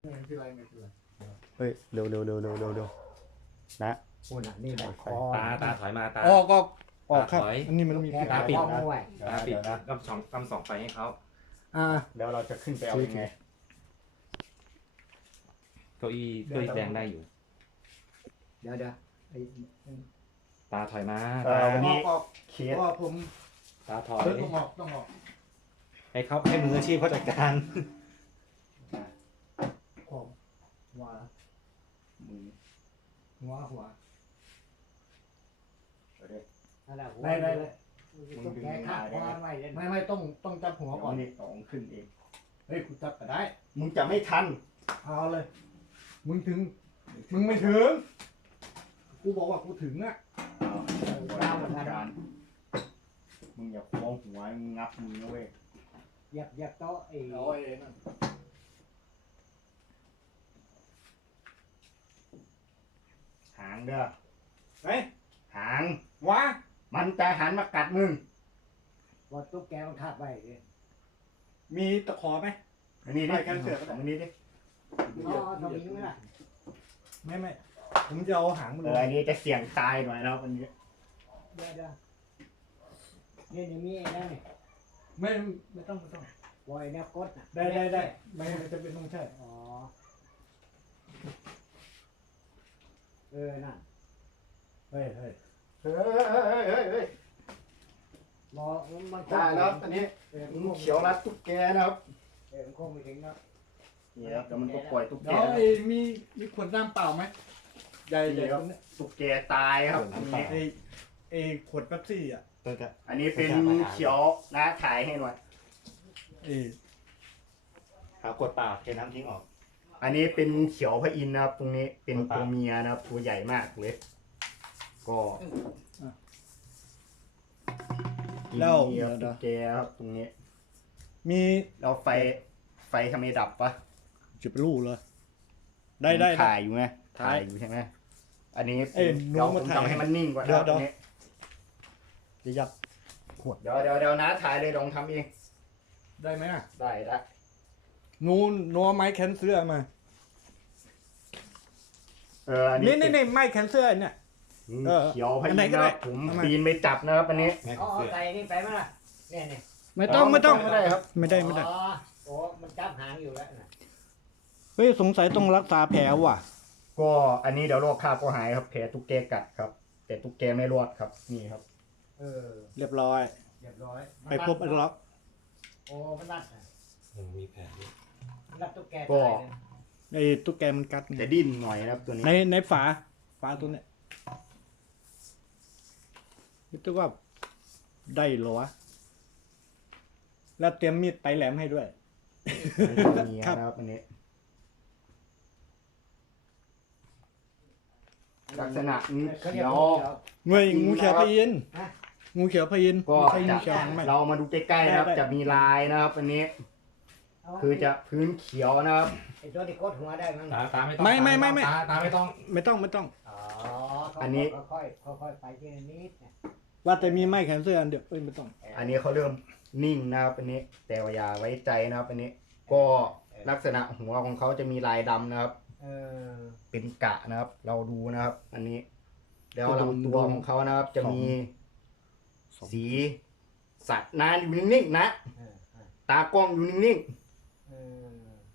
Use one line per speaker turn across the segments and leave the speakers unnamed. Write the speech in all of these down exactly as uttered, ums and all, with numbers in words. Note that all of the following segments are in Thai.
ไม่เป็นไรไม่เป็นไร
เฮ้ยเร็วเร็วเร็วเร็วเร็วเร็วนะ
โอ้หนักนี่แบบคอ
ตาตาถอยมาตา
ออกออกออกครับ
ถอย
อันนี้มันมี
แก
ตาปิด
คอมวย
ตาปิดกำสองกำสองไฟให้เขา
อ่า
แล้วเราจะขึ้นไปเอายังไง
เก้าอี้เก้าอี้แดงได้อยู่
เดี๋ยวเดี๋ยวไอ้
ตาถอยมา
เออวันนี้
ออก
เค
เพ
ส
ราะว่าผม
ตาถอย
ต้องออกต้องออก
ให้เขาให้มืออาชีพเขาจัดการ
ออกหัว
มือ
หัวหัว
เอาดิ
นั่นแหละหัว
ได้ได้ได้
ตุ๊กแกขาดคอไว้เลย
ไม่ไม่ต้องต้องจับหัวก่อน
นี่สองขึ้นเอง
เฮ้ยกูจับก็ได้
มึงจะไม่ทัน
เอาเลยมึงถึงมึงไม่ถึงกูบอกว่ากูถึงอ่ะ
เอาบริการมึงอย่าโค้งหัวมึงงับมือนะเว้ย
เหยียบเหยียบโต๊ะไอ้
เอาไอ้นั่น
หางเด้อ
เฮ้ย
หาง
วะ
มันจะหันมากัดมึง
บอตุ๊กแกมันขาดไว้เลย
มีตะขอไหม
อันนี้ดิ
ไม่กันเสือก
อันนี้ดิ
อ๋อทำอย่างนี้ไหมล่ะ
ไม่ไม่ผมจะเอาหางมัน
เอ
ล
อง อันนี้จะเสี่ยงตายหน่อยนะครับอันนี้
เดี๋ยวเดี๋ยวเนี่ยยังมีไอ้นั่นนี่
ไม่ไม่ต้องไม่ต้อง
บอยแนวกดน่ะ
ได้ได้ได้ไม่ไม่จะเป็นต้องใช่
อ๋อเออนั่น
เฮ้ยเฮ้ย
เฮ้ยเฮ้ยเฮ้ยเฮ้ย
มอมัน
ได้แล้วอันนี้
เออ
มึงเขียวรัดตุ๊กแกนะครับ
เออมันคงไม่ถึงเนาะ
นี่ครับเดี๋ยวมันก็ปล่อยตุ๊กแก
เดี๋ยวไอ้มีมีขวดน้ำเปล่าไหมใหญ่ใหญ่คนเนี้ย
ตุ๊กแกตายครับอันนี้
ไอ้ไอ้ขวดเป๊ปซี่อ่ะ
ตัวจะ
อันนี้เป็นเขียวนะถ่ายให้หน่อย
ไอ้
ขากดปากเทน้ำทิ้งออก
อันนี้เป็นเขียวพระอินทร์นะครับ ตรงนี้เป็นตัวเมียนะครับตัวใหญ่มากเลยก็แล้วตุ๊กแกครับตรงนี้
มี
แล้วไฟไฟทำไมดับปะ
จะไปรู้เลยได้ได้ได้
ถ่ายอยู่ไหม
ถ่าย
ถ่ายอยู่ใช่ไหมอันนี้
เอ้ย
เดี๋ยว
หนู
ผม
มาถ่าย
ทำให้มันนิ่งกว่า
เดี๋ยว
ตรงนี้
จะยัดขวด
เดี๋ยวเดี๋ยวเดี๋ยวนะถ่ายเลยลองทำเอง
ได้ไหมอ่ะ
ได้ได้
นูนนัวไม้แขนเสื้อมา
เอออัน
นี่
นี้
นี่นี่ไม้แขนเสื้อเนี่ย
อืม
เออ
เขียวพระ
อั
อิ
น
น
ไหน
ทร์
ก็
นะ
ได้
ผม
เอามา
ปีนไปจับนะครับอันนี้
อ๋อใส่นี่ไปมั้ยล่ะเนี่ยเนี่ย
ไม่ต้องไม่ต้อง
ไม่ได้ครับ
ไม่ได้ไม่ได้
อ๋อโอ้มันจับหางอยู่แล้วน่ะ
เฮ้ยสงสัยต้องรักษาแผลว่ะ
ก็อันนี้เดี๋ยวโรคคาบก็หายครับแผลตุ๊กแกกัดครับ แต่ตุ๊กแกไม่รอดครับนี่ครับ
เออ
เรียบร้อย
เรียบร้อย
ไปพบอันล็อก
โอ้มันรัดน่ะ
มีแผลด้วย
มันรัดตุ๊กแก
ก็
ตายเลย
ไอ้ตุ๊กแกมันกัดไง
จะดิ้นหน่อยนะครับตัวนี้
ในในฝาฝาตัวเนี้ยนี่ตัวว่าได้เหรอวะแล้วเตรียมมีดไตแหลมให้ด้วย
ตัวเมีย
ครับ
นะครับอันนี้ ลักษณะนี้
เขา
เขี
เรียก
ยว
งูเขียว
เงยงูเขียวพยิน
ฮะ
งูเขียวพยิน
ก็
ไม่ใช่งู
จะ
เขียวหางไหม
เรามาดูใกล้ๆนะครับ
ได้ได้
จะมีลายนะครับ อันนี้
เอา
คือจะพื้นเขียวนะครับ
ไอ้ตัวที่กดหัวได้มั้ง
ตาตาไม่ต้อง
ไม่ไม่ไม่ไม่
ตาตาไม่ต้อง
ไม่ต้องไม่ต้อง
อ๋อ
อันนี้
ค่อยๆค่อยๆไปทีละนิดเนี่ย
ว่าแต่มีไม้แขนเสื้ออันเดียวเอ้ยไม่ต้อง
อันนี้เขาเริ่มนิ่งนะครับ อันนี้ แต่ว่าอย่าไว้ใจนะครับ อันนี้ ก็ลักษณะหัวของเขาจะมีลายดำนะครับ
เออ
เป็นกะนะครับ เราดูนะครับ อันนี้ แล้วลำตัวของเขานะครับ จะมีสีสัตว์นะอยู่นิ่งๆนะ
เออเออ
ตากล้องอยู่นิ่ง
เออ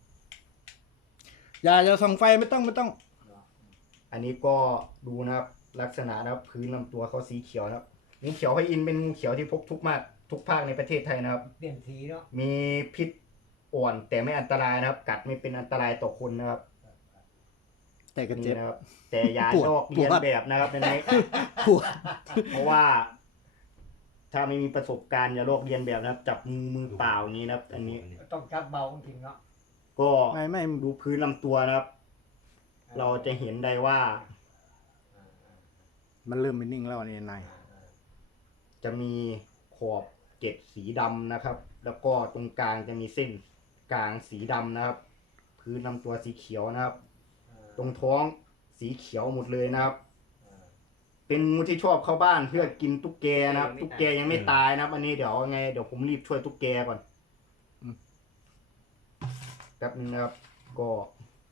อย่าอย่าส่องไฟไม่ต้องไม่ต้อง
ๆ อันนี้ก็ดูนะครับ ลักษณะนะครับ พื้นลำตัวเขาสีเขียวนะครับงูเขียวพระอินทร์เป็นงูเขียวที่พบทุกมากทุกภาคในประเทศไทยนะครับ
เปลี่ยนสีเนาะ
มีพิษอ่อนแต่ไม่อันตรายนะครับ กัดไม่เป็นอันตรายต่อคนนะครับ
แต่ก็
นี่
เจ็บ
นะครับ แต่อย่า
ปวด
ลอกเลียน
ปวด
แบบนะครับในนี้
ปวด
เพราะว่า ถ้าไม่มีประสบการณ์อย่าลอกเลียนแบบนะครับ จับมือมือเปล่าอย่างนี้นะครับ อันนี้
ต้องจับเบาจริงเนาะ
ก็
ไม่ไม่
ดูพื้นลำตัวนะครับ เราจะเห็นได้ว่า
มันเริ่มเป็นนิ่งแล้วอันนี้นาย
จะมีขอบเกล็ดสีดำนะครับ แล้วก็ตรงกลางจะมีเส้นกลางสีดำนะครับ พื้นลำตัวสีเขียวนะครับ ตรงท้องสีเขียวหมดเลยนะครับ เป็นงูที่ชอบเข้าบ้านเพื่อกินตุ๊กแกนะครับ ตุ๊กแกยังไม่ตายนะครับ อันนี้เดี๋ยวไงเดี๋ยวผมรีบช่วยตุ๊กแกก่อนแป๊บนึงนะครับ ก็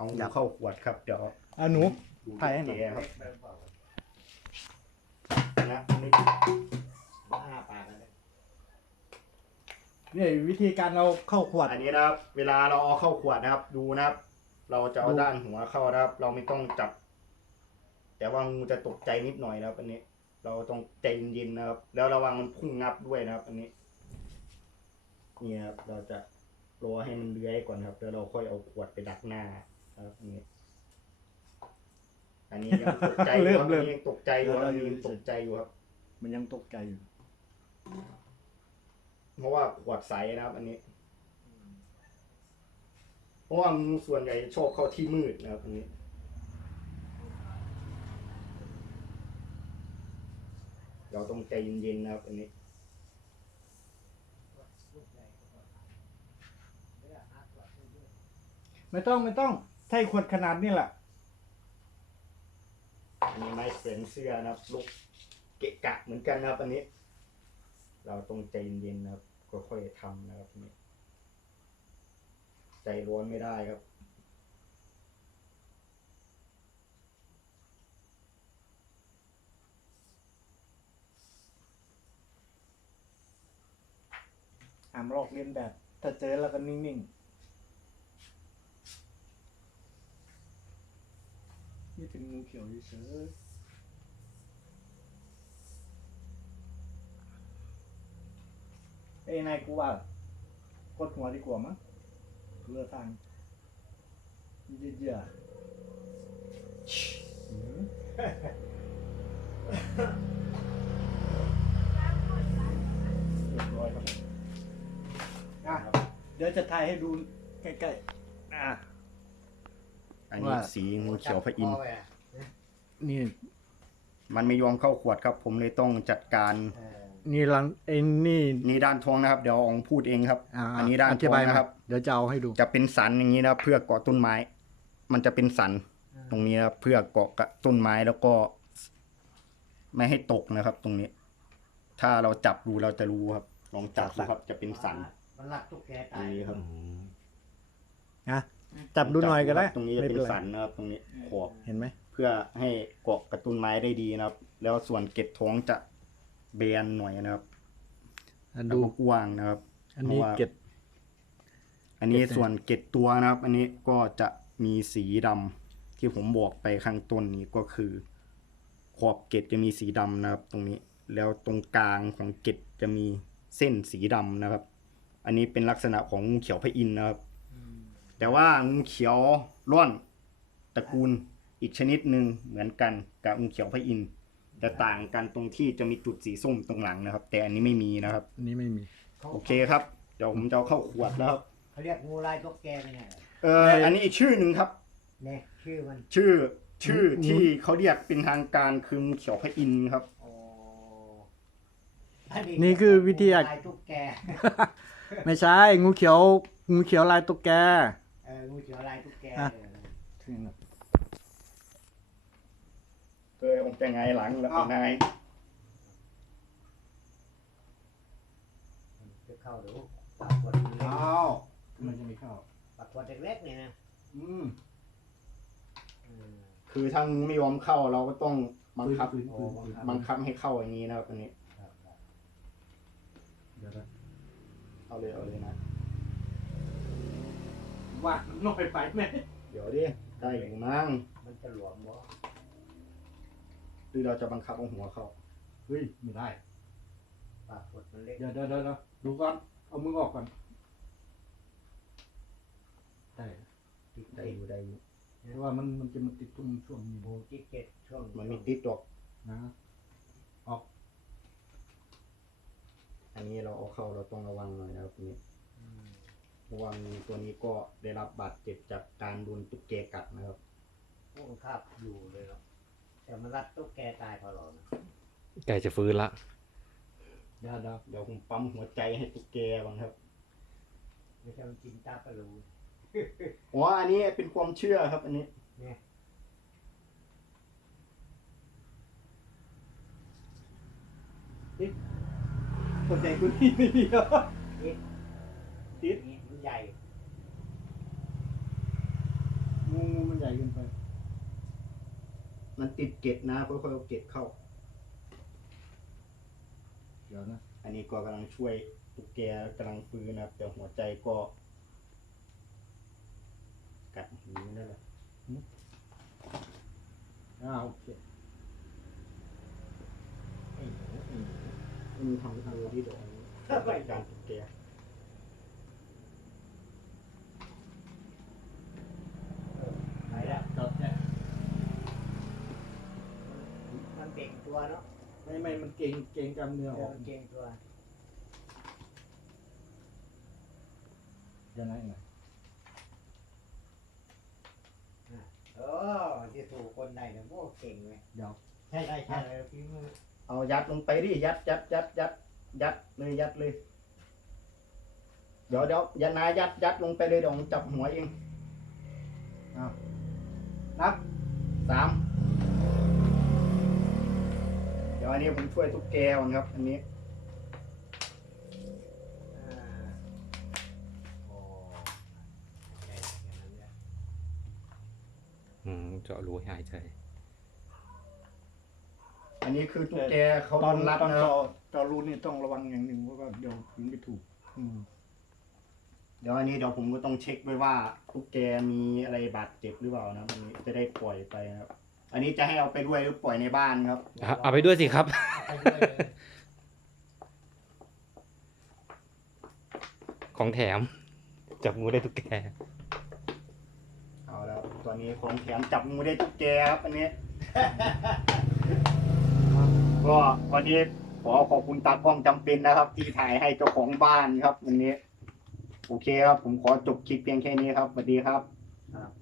เอางูเข้าขวดครับเดี๋ยว
อ่ะหนู
ดู
ถ่ายให้หน่อย
แกครับนะนี่
บ้าปากกันเลย
นี่วิธีการเราเข้าขวด
อันนี้นะครับ เวลาเราเอาเข้าขวดนะครับ ดูนะครับ เราจะเอา
ดู
ด้านหัวเข้านะครับ เราไม่ต้องจับ แต่ว่างูจะตกใจนิดหน่อยนะครับ อันนี้ เราต้องใจเย็นๆนะครับ แล้วระวังมันพุ่งงับด้วยนะครับ อันนี้นี่ครับเราจะรอให้มันเลื้อยก่อนครับแล้วเราค่อยเอาขวดไปดักหน้านะครับอันนี้ อันนี้ยังตกใจอยู่ครับอันนี้ยังตกใจอยู่ครับอันนี้ยังตกใจอยู่ครับ
มันยังตกใจอยู่
เพราะว่าขวดใสนะครับ อันนี้ เพราะว่างูส่วนใหญ่ชอบเข้าที่มืดนะครับ อันนี้ เราต้องใจเย็นๆนะครับ อันนี้
ไม่ต้องไม่ต้องใช่ขวดขนาดนี้แหละ
อันนี้ไม้แขวนเสื้อนะครับลูกเกะกะเหมือนกันนะครับ อันนี้ เราต้องใจเย็นๆนะครับค่อยๆทำนะครับอันนี้ ใจร้อนไม่ได้ครับ
ห้ามลอกเลียนแบบ ถ้าเจอแล้วก็นิ่งๆ นี่เป็นงูเขียวเฉยๆเอ้ยนายกูว่ากดหัวดีกว่ามั้งเพื่อทางเยอะๆอืมเรียบร้อยครับอ่ะเดี๋ยวจะถ่ายให้ดูใกล้ๆอ่ะ
อันนี้
ว่า
สีงูเขียวพระอินทร์
นี่
มันไม่ยอมเข้าขวดครับ ผมเลยต้องจัดการ
เออ
นี่หลังไอ้นี่
นี่ด้านท้องนะครับ เดี๋ยวอองพูดเองครับ
า
อันนี้ด้าน
อธิ
ท้อง
บายมา
นะครับ
เดี๋ยวจะเอาให้ดู
จะเป็นสันอย่างนี้นะครับ เพื่อเกาะต้นไม้ มันจะเป็นสันตรงนี้นะครับ เพื่อเกาะกับต้นไม้แล้วก็ ไม่ให้ตกนะครับ ตรงนี้ ถ้าเราจับดูเราจะรู้ครับ ลองจับดูครับ จะเป็นสัน
มันรักตุ๊กแก
ตร
ตาง ย
นี้ครับ
นะจับดูหน่อยก็ได้
ตรงนี้จะ
ไม่
เป็น
ไร
สันนะครับ ตรงนี้ขอบ
เห็นไหม
เพื่อให้เกาะกับต้นไม้ได้ดีนะครับ แล้วส่วนเกล็ดท้องจะแบนหน่อยนะครับ
อ่ะ
แล้ว
ดู
ก็กว้างนะครับ
อันนี้
พราะว่า
เก็บ
อันนี้
เกล็ดเนี่ย
ส่วนเกล็ดตัวนะครับ อันนี้ก็จะมีสีดำที่ผมบอกไปข้างต้นนี้ก็คือ ขอบเกล็ดจะมีสีดำนะครับ ตรงนี้ แล้วตรงกลางของเกล็ดจะมีเส้นสีดำนะครับ อันนี้เป็นลักษณะของงูเขียวพระอินทร์นะครับ แต่ว่างูเขียวร่อนตระกูลอีกชนิดหนึ่งเหมือนกันกับงูเขียวพระอินทร์แต่ต่างกันตรงที่จะมีจุดสีส้มตรงหลังนะครับ แต่อันนี้ไม่มีนะครับ
อันนี้ไม่มี
โอเคครับ เดี๋ยวผมจะเอาเข้าขวดแล้วครับ
เขาเรียกงูลายตุ๊กแกไหมเนี่ย
เอออันนี้อีกชื่อหนึ่งครับ
เนี่ยชื่อมัน
ชื่อชื่อ
งู
ที่เขาเรียกเป็นทางการคืองูเขียวพระอินทร์ครับ
โอ้อั
นี่คือวิธี
งูลายตุ๊กแก
ไม่ใช่งูเขียวงูเขียวลายตุ๊กแก
เอองูเขียวลายตุ๊กแก
อ่ะ
เออ
เคยผมจะไงายหลังแล้วไอ้นาย
จะเข้าดูปากขวดเล็ก
อ้าวมันจะไม่เข้า
ปากขวดเล็กๆเนี่ยนะ
อืม
เออ
คือถ้างูไม่ยอมเข้าเราก็ต้องบังคับ
ปืนปืนปืน
บังคับให้เข้าอย่างนี้นะครับอันนี้
ครับครับ
เดี๋ยวนะ
เอาเลยเอาเลยนะ
ว่าน้อยไปไหม
เดี๋ยวดิได้อยู่มั้ง
มันจะหลวมบ่
หรือเราจะบังคับเอาหัวเข้า
เฮ้ยไม่ได้
ปากขวดมันเล็ก
เดี๋ยวเดี๋ยวเดี๋ยวเดี๋ยวดูก่อนเอามือออกก่อนได้
ติด
ได้
ติด
อยู่ได้อยู่
เพราะว่ามันมันจะมาติดตรงช่วงนี้
งูที่เจ็ดช่วง
มันมีติดดอก
นะออก
อันนี้เราเอาเข้าเราต้องระวังหน่อยนะครับนี่
อืม
เพราะว่างูตัวนี้ก็ได้รับบาดเจ็บจากการโดนตุ๊กแกกัดนะครับ
พวกมันคาบอยู่เลยเนาะแต่มันรัดตุ๊กแกตายพอหรอนะ
ไก่จะฟื้นละ
เดี๋ยวเดี๋ยว
เดี๋ยวผมปั๊มหัวใจให้ตุ๊กแกบ้างครับ
ไม่ใช่มันกินตาปลาลู
อ๋ออันนี้เป็นความเชื่อครับ อันนี้
เนี่ย
คนใหญ่คนนี้ไม่มีหรอ
ติด
ติด
นี่มันใหญ่
งูงูใหญ่เกินไป
มันติดเกล็ดนะค่อยๆเอาเกล็ดเข้า
เดี๋ยวนะ
อันนี้ก็กำลังช่วยตุ๊กแกกำลังฟื้นนะครับแต่หัวใจก็ กัดหูนั่นแหละ
อ้าวโอเค
ไอ้หนูไอ้หนูมันทำทางที่โดนการตุ๊กแก
ไปแล้ว
จับเนี่ย
มันเก่งตัวเนาะ
ไม่ไม่มันเก่งเก่งกล้ามเนื้อ
เอ
อ
อ
อก
มันเก่งตัว
ยังไงไง
โอ้ที่ถูกคนใดเนี่ยโอ้เก่งเลย
เดี๋ยว
ใช่ใช่ใช่เลยพี่มือ
เอายัดลงไปดิยัดยัดยัดยัดยัดเลยยัดเลย เดี๋ยวเดี๋ยวยันนายัดยัดลงไปเลยเดี๋ยวผมจับหัวเองเอานับสามเดี๋ยวอันนี้ผมช่วยตุ๊กแกก่อนครับ อันนี้
อ่าโอ้ใช่อย่างนั้นเนี่ย
อืมเจาะรูให้หายใจ
อันนี้คือตุ๊กแกเขา
ต
โด
อน
นรัด
ตอน
นะค
จ
รับ
อจอรูนี่ต้องระวังอย่างหนึ่งเพราะว่าเดี๋ยวยิงไม่ถูก อืม
เดี๋ยวอันนี้เดี๋ยวผมก็ต้องเช็คด้วยว่าตุ๊กแกมีอะไรบาดเจ็บหรือเปล่านะครับอันนี้จะได้ปล่อยไปนะครับ อันนี้จะให้เอาไปด้วยหรือปล่อยในบ้านครับ
เอาเอาไปด้วยสิครับ
เอาไปด้วยเลย
ของแถม จับงูได้ทุกแก
เอาแล้วตอนนี้ของแถมจับงูได้ตุ๊กแกครับอันนี้ ก็วันนี้ขอขอบคุณตากล้องจำเป็นนะครับ ที่ถ่ายให้เจ้าของบ้านครับวันนี้ โอเคครับ ผมขอจบคลิปเพียงแค่นี้ครับสวัสดีครับ
ครับ